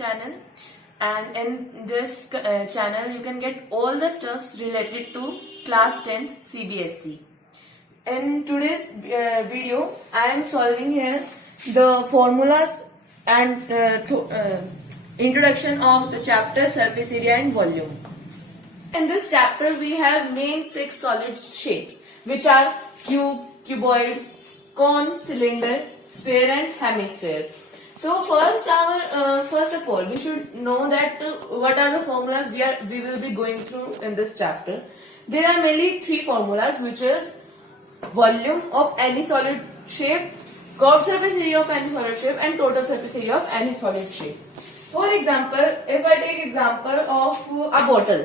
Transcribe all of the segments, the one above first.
channel, and in this channel you can get all the stuffs related to class 10th CBSE. In today's video I am solving here the formulas and introduction of the chapter surface area and volume. In this chapter we have main 6 solid shapes which are cube, cuboid, cone, cylinder, sphere and hemisphere. So first of all we should know that what are the formulas we will be going through in this chapter. There are mainly 3 formulas, which is volume of any solid shape, curved surface area of any solid shape and total surface area of any solid shape. For example, if I take example of a bottle.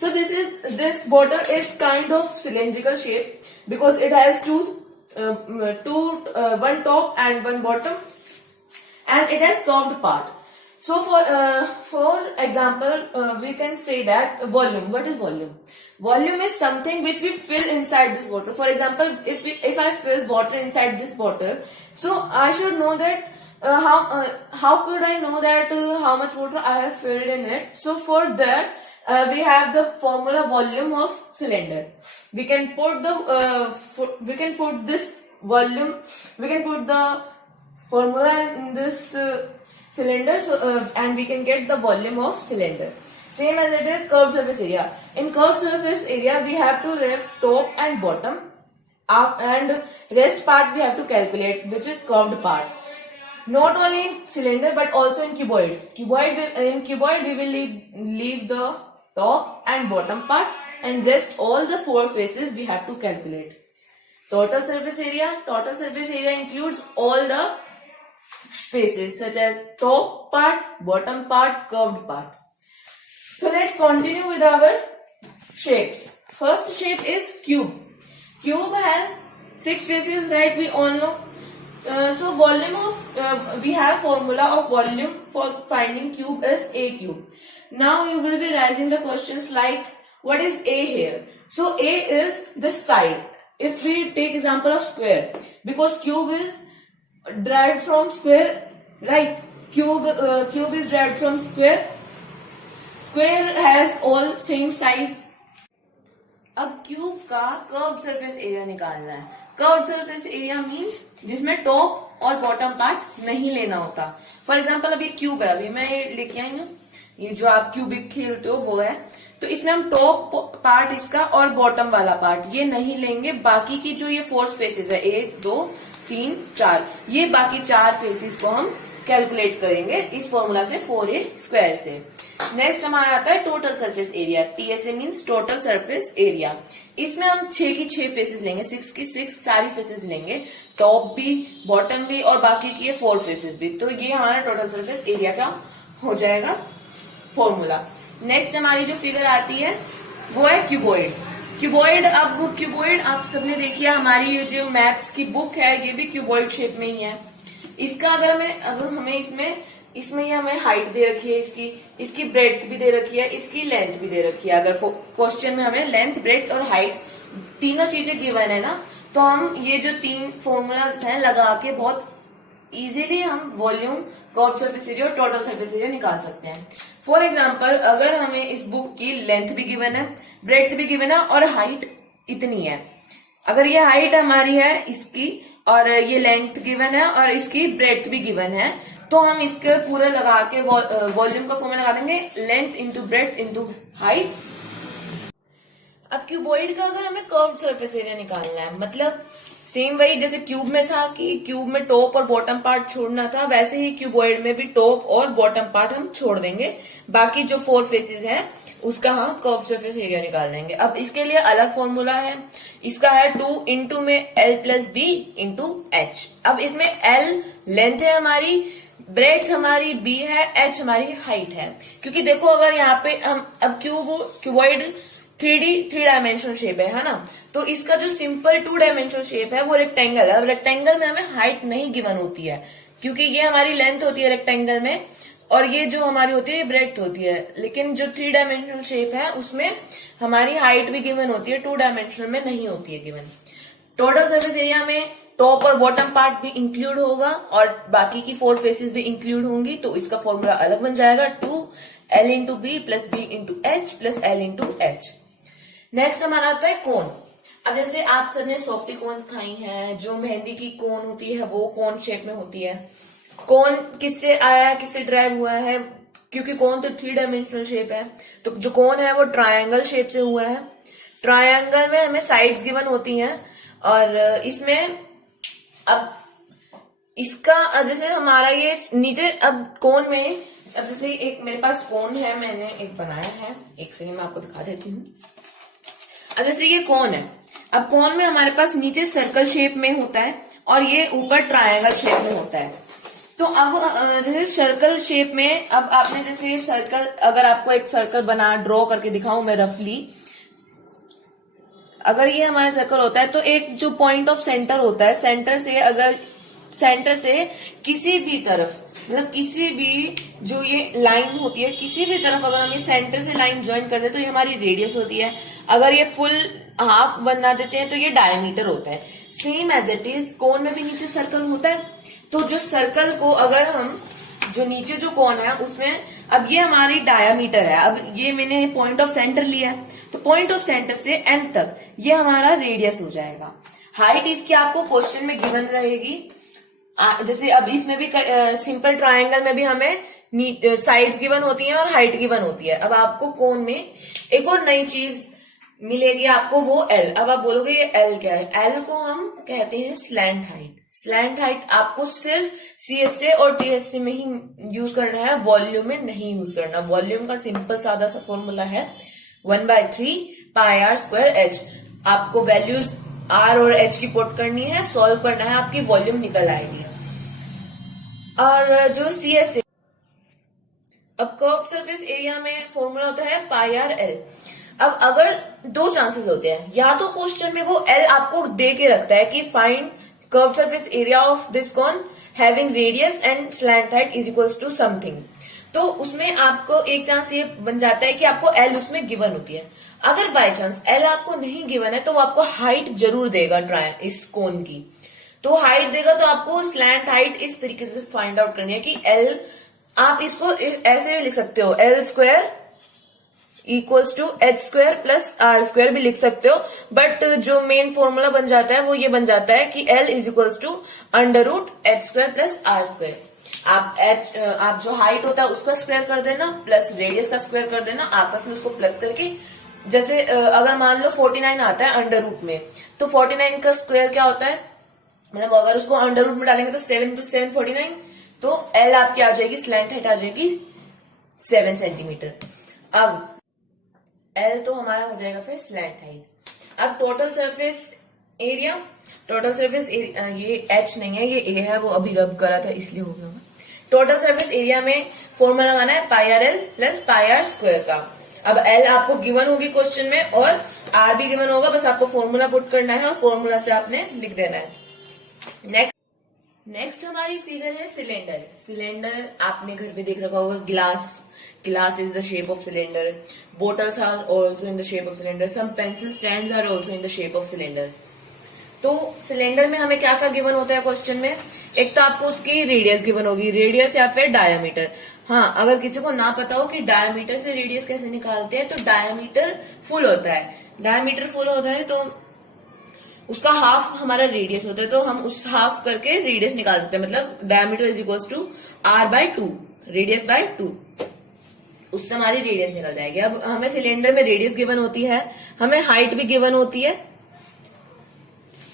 So this bottle is kind of cylindrical shape because it has one top and one bottom, and it has curved part. So for example, we can say that volume. What is volume? Volume is something which we fill inside this water. For example, if I fill water inside this bottle, so I should know that how could I know that how much water I have filled in it? So for that we have the formula volume of cylinder. We can put this volume. We can put the formula in this cylinder, and we can get the volume of cylinder. Same as it is curved surface area. In curved surface area, we have to lift top and bottom up, and rest part we have to calculate, which is curved part. Not only in cylinder but also in cuboid. In cuboid we will leave the top and bottom part, and rest all the 4 faces we have to calculate. Total surface area includes all the faces such as top part, bottom part, curved part. So let's continue with our shapes. First shape is cube. Cube has 6 faces, right? We all know. So volume of we have formula of volume for finding cube is A cube. Now you will be raising the questions like, what is A here? So A is the side. If we take example of square, because cube is derived from square, right? Cube is derived from square. Square has all same sides. अब cube का curved surface area निकालना है. Curved surface area means जिसमें top और bottom part नहीं लेना होता. For example अब ये क्यूब है, अभी मैं ये लेके आई हूँ, ये जो आप क्यूबिक खेलते हो वो है. तो इसमें हम टॉप पार्ट इसका और बॉटम वाला पार्ट ये नहीं लेंगे. बाकी की जो ये 4 फेसेस है, 1 2 3 4, ये बाकी 4 फेसेस को हम कैलकुलेट करेंगे इस फॉर्मूला से, 4a स्क्वायर से. नेक्स्ट हमारा आता है total surface area. TSA means total surface area. इसमें हम 6 की 6 फेसेस लेंगे, 6 की 6 सारी फेसेस लेंगे, टॉप भी बॉटम भी और बाकी की 4 फेसेस भी. तो ये हमारा टोटल सरफेस एरिया का हो जाएगा फॉर्मूला. नेक्स्ट हमारी जो फिगर आती है वो है क्यूबॉइड. क्यूबॉइड आप सबने देखी है, हमारी ये जो मैथ्स की बुक है ये भी क्यूबॉइड शेप में ही है. इसका अगर हमें इसमें ये हमें हाइट दे रखी है, इसकी ब्रेड्थ भी दे रखी है, इसकी लेंथ भी दे रखी है. अगर क्वेश्चन में हमें लेंथ, ब्रेड्थ और हाइट तीनों चीजें गिवन है ना, तो हम ये जो 3 फॉर्मूलाज हैं लगा के बहुत इजीली हम वॉल्यूम, कर्व्ड सरफेस एरिया और टोटल सरफेस एरिया निकाल सकते हैं. फॉर एग्जाम्पल, अगर हमें इस बुक की लेंथ भी गिवन है, ब्रेड्थ भी गिवन है और हाइट इतनी है, अगर ये हाइट हमारी है इसकी और ये लेंथ गिवन है और इसकी ब्रेड्थ भी गिवन है, तो हम इसके पूरे लगा के वॉल्यूम का फॉर्मूला लगा देंगे, length into breadth into height. अब क्यूबॉइड का अगर हमें कर्व्ड सरफेस एरिया निकालना है, मतलब सेम वही जैसे क्यूब में था कि क्यूब में टॉप और बॉटम पार्ट छोड़ना था, वैसे ही क्यूबॉइड में भी टॉप और बॉटम पार्ट हम छोड़ देंगे. बाकी जो 4 फेसेस है उसका हम कर्व्ड सरफेस एरिया निकाल देंगे. अब इसके लिए अलग फॉर्मूला है, इसका है 2 इंटू में L plus B into H. अब इसमें L लेंथ है हमारी, ब्रेड्थ हमारी, B है, H हमारी हाइट है. क्योंकि देखो अगर यहाँ पे हम अब क्यूबॉइड 3 डायमेंशनल शेप है ना, तो इसका जो सिंपल 2 डायमेंशनल शेप है वो रेक्टेंगल है. अब रेक्टेंगल में हमें हाइट नहीं गिवन होती है, क्योंकि ये हमारी लेंथ होती है रेक्टेंगल में और ये जो हमारी होती है ये ब्रेड्थ होती है. लेकिन जो 3 डायमेंशनल शेप है उसमें हमारी हाइट भी गिवन होती है, 2 डायमेंशनल में नहीं होती है गिवन. टोटल सरफेस एरिया में टॉप और बॉटम पार्ट भी इंक्लूड होगा और बाकी की 4 फेसेस भी इंक्लूड होंगी, तो इसका फॉर्मूला अलग बन जाएगा 2l into B plus B into H plus L into H. Next हमारा आता है कोन। अब जैसे आप सबने सॉफ्टी कोन्स खाई हैं, जो मेहंदी की कोन होती है वो कोन शेप में होती है। कोन किससे आया है, किससे ड्राइव हुआ है, क्योंकि कोन तो 3 डायमेंशनल शेप है, तो जो कोन है वो ट्रायंगल शेप से हुआ है। ट्रायंगल में हमें साइड्स गिवन होती हैं और इसमें अब इसका जैसे हमारा ये नीचे, अब कोन में अब जैसे एक मेरे पास कोन है, मैंने एक बनाया है, एक सेकंड मैं आपको दिखा देती हूँ। अब जैसे ये कोन है, अब कोन में हमारे पास नीचे सर्कल शेप में होता है और ये ऊपर ट्रायंगल शेप में होता है। तो अब जैसे सर्कल शेप में, अब आपने जैसे सर्कल, अगर आपको एक सर्कल बना ड्रॉ करके दिखाऊं मैं रफली, अगर ये हमारा सर्कल होता है तो एक जो पॉइंट ऑफ सेंटर होता है, सेंटर से किसी भी तरफ, मतलब किसी भी जो ये लाइन होती है, किसी भी तरफ अगर हम ये सेंटर से लाइन ज्वाइन कर दे तो ये हमारी रेडियस होती है। अगर ये फुल हाफ बना देते हैं तो ये डायमीटर होता है। सेम एज इट इज कोन में भी नीचे सर्कल होता है, तो जो सर्कल को अगर हम, जो नीचे जो कोन है उसमें, अब ये हमारी डायमीटर है, अब ये मैंने पॉइंट ऑफ सेंटर लिया है, तो पॉइंट ऑफ सेंटर से एंड तक ये हमारा रेडियस हो जाएगा। हाइट इसकी आपको क्वेश्चन में गिवन रहेगी। जैसे अब इसमें भी सिंपल ट्रायंगल में भी हमें साइड्स गिवन होती हैं और हाइट गिवन होती है। अब आपको कोन में एक और नई चीज मिलेगी आपको, वो एल। अब आप बोलोगे ये एल क्या है? एल को हम कहते हैं स्लैंट हाइट। स्लैंट हाइट आपको सिर्फ सीएसए और टीएसए में ही यूज करना है, वॉल्यूम में नहीं यूज करना। वॉल्यूम का सिंपल सादा सा फॉर्मूला है 1/3 पाई आर स्क्वायर एच। आपको वैल्यूज आर और एच की पुट करनी है, सॉल्व करना है, आपकी वॉल्यूम निकल आएगी। और जो सीएसए, अब कर्व सरफेस एरिया में फॉर्मूला होता है पाई आर एल। अब अगर 2 चांसेस होते हैं, या तो क्वेश्चन में वो एल आपको दे के रखता है कि find curve surface area of this cone having radius and slant height is equals to something, तो उसमें आपको एक चांस ये बन जाता है कि आपको एल उसमें गिवन होती है। अगर बाय चांस एल आपको नहीं गिवन है तो वो आपको हाइट जरूर देगा इस कोन की, तो हाइट देगा, तो आपको स्लैंट हाइट इस तरीके से फाइंड आउट करनी है कि एल, आप इसको ऐसे भी लिख सकते हो, L square equals to H square plus R square भी लिख सकते हो, बट जो मेन फॉर्मूला बन जाता है वो ये बन जाता है कि L is equals to under root H square plus R square. आप जो हाइट होता है उसका स्क्वायर कर देना प्लस रेडियस का स्क्वायर कर देना, आपस में उसको प्लस करके, जैसे अगर मान लो 49 आता है अंडर रूट में, तो 49 का स्क्वायर क्या होता है, मतलब अगर उसको अंडर रूट में डालेंगे तो 7 + 7 49, तो एल आपकी आ जाएगी, स्लैंट हाइट आ जाएगी 7 सेंटीमीटर। अब एल तो हमारा हो जाएगा फिर स्लैंट हाइट। अब टोटल सरफेस एरिया, ये एच नहीं है, ये ए है, वो अभी रब करा था इसलिए हो गया। टोटल सरफेस एरिया में फॉर्मूला लगाना है pi r l plus pi r square का। अब एल आपको गिवन होगी क्वेश्चन में और आर भी गिवन होगा, बस आपको फॉर्मूला पुट करना है और फॉर्मूला से आपने लिख देना है। नेक्स्ट हमारी फिगर है सिलेंडर। सिलेंडर आपने घर पे देख रखा होगा, glass is the shape of cylinder, bottles are also in the shape of cylinder, some pencil stands are also in the shape of cylinder। तो सिलेंडर में हमें क्या क्या गिवन होता है क्वेश्चन में, एक तो आपको उसकी रेडियस गिवन होगी, रेडियस या फिर डायमीटर। हाँ, अगर किसी को ना पता हो कि डायमीटर से रेडियस कैसे निकालते हैं, तो डायमीटर फुल होता है तो उसका हाफ हमारा रेडियस होता है, तो हम उस हाफ करके रेडियस निकाल सकते हैं, मतलब diameter is equal to r/2, radius by 2, उससे हमारी रेडियस निकल जाएगी। अब हमें सिलेंडर में रेडियस गिवन होती है, हमें हाइट भी गिवन होती है,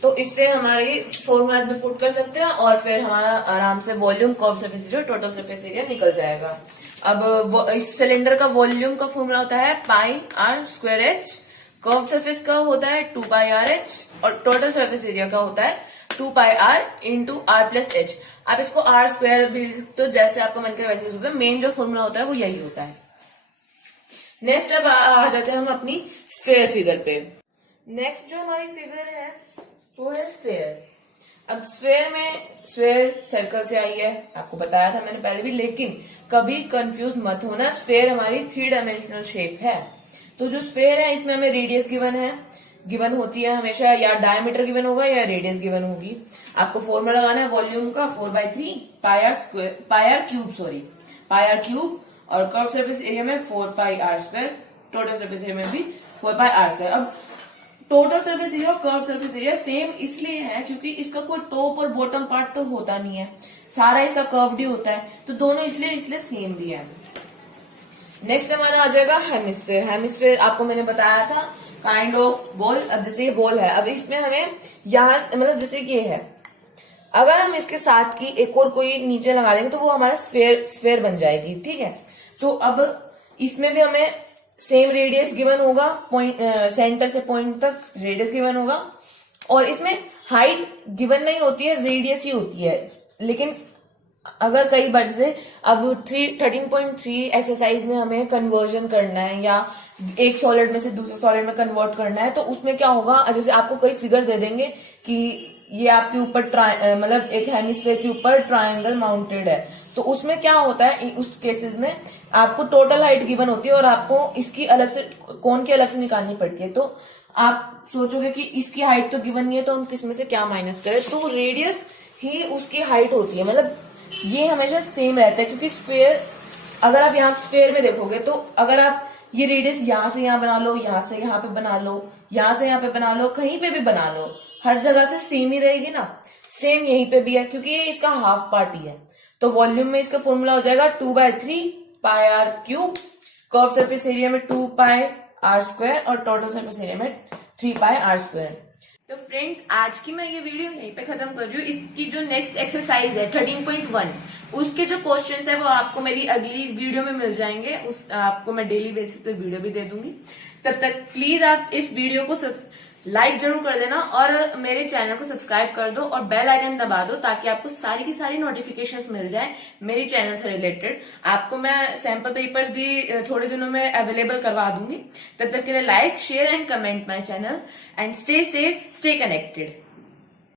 तो इससे हमारी फॉर्मूलाज में पुट कर सकते हैं और फिर हमारा आराम से volume, curve surface area, total surface area निकल जाएगा। अब इस सिलेंडर का वॉल्यूम का फॉर्मूला होता है pi r square h, curve surface का होता है 2 पाई आर एच और टोटल सरफेस एरिया का होता है 2 pi r into r plus h. आप इसको आर स्क्वायर भी तो जैसे आपका मन करे वैसे होता है, मेन जो फॉर्मूला होता है वो यही होता है। नेक्स्ट अब आ जाते हैं हम अपनी स्फेयर फिगर पे। नेक्स्ट जो हमारी फिगर है वो है स्फेयर। अब स्फेयर सर्कल से आई है, आपको बताया था मैंने पहले भी, लेकिन कभी कंफ्यूज मत होना, स्फेयर हमारी 3 डायमेंशनल शेप है। तो जो स्फेयर है इसमें हमें रेडियस गिवन है, गिवन होती है हमेशा, या डायमीटर गिवन होगा या रेडियस गिवन होगी। आपको फॉर्मूला लगाना है वॉल्यूम का 4/3 पाई आर क्यूब, और कर्व सरफेस एरिया में 4πr², टोटल सरफेस एरिया में भी 4πr²। अब टोटल सरफेस एरिया और कर्व सरफेस एरिया सेम इसलिए है क्योंकि इसका कोई टॉप और बॉटम पार्ट तो होता नहीं है, सारा इसका कर्व्ड ही होता है, तो दोनों इसलिए सेम भी है। नेक्स्ट हमारा आ जाएगा हेमिस्फेयर। हेमिस्फेयर आपको मैंने बताया था काइंड ऑफ बॉल। अब जैसे ये बॉल है, अब इसमें हमें यहाँ मतलब जैसे ये है, अगर हम इसके साथ की एक और कोई नीचे लगा देंगे तो वो हमारा स्फेयर बन जाएगी, ठीक है। तो अब इसमें भी हमें सेम रेडियस गिवन होगा, पॉइंट सेंटर से पॉइंट तक रेडियस गिवन होगा, और इसमें हाइट गिवन नहीं होती है, रेडियस ही होती है। लेकिन अगर कई बार से अब 13.3 एक्सरसाइज में हमें कन्वर्जन करना है या एक सॉलिड में से दूसरे सॉलिड में कन्वर्ट करना है, तो उसमें क्या होगा, जैसे आपको कोई फिगर दे देंगे कि ये आपके ऊपर मतलब एक हेमिस्फेयर के ऊपर ट्रायंगल माउंटेड है, तो उसमें क्या होता है, उस केसेस में आपको टोटल हाइट गिवन होती है और आपको इसकी अलग से कोन की अलग से निकालनी पड़ती है। तो आप सोचोगे कि इसकी हाइट तो गिवन नहीं है, तो हम किसमें से क्या माइनस करें, तो रेडियस ही उसकी हाइट होती है। मतलब ये हमेशा सेम रहता है, क्योंकि स्फेयर, अगर आप यहाँ स्फेयर में देखोगे तो अगर आप ये रेडियस यहाँ से यहाँ बना लो, यहाँ से यहाँ पे बना लो, यहाँ से यहाँ पे बना लो, कहीं पे भी बना लो, हर जगह से सेम ही रहेगी ना। सेम यहीं पे भी है क्योंकि ये इसका हाफ पार्ट ही है। तो वॉल्यूम में इसका फॉर्मूला हो जाएगा 2/3 pi r cube, curve surface area में 2πr² और टोटल सरफेस एरिया में 3πr²। तो फ्रेंड्स, आज की मैं ये वीडियो यहीं पे खत्म कर रही हूँ। इसकी जो नेक्स्ट एक्सरसाइज है 13.1, उसके जो क्वेश्चंस है वो आपको मेरी अगली वीडियो में मिल जाएंगे। आपको मैं डेली बेसिस पे वीडियो भी दे दूंगी। तब तक प्लीज आप इस वीडियो को लाइक जरूर कर देना और मेरे चैनल को सब्सक्राइब कर दो और बेल आइकन दबा दो, ताकि आपको सारी की सारी नोटिफिकेशंस मिल जाए मेरी चैनल से रिलेटेड। आपको मैं सैंपल पेपर्स भी थोड़े दिनों में अवेलेबल करवा दूंगी। तब तक के लिए like, share and comment my channel and stay safe, stay connected.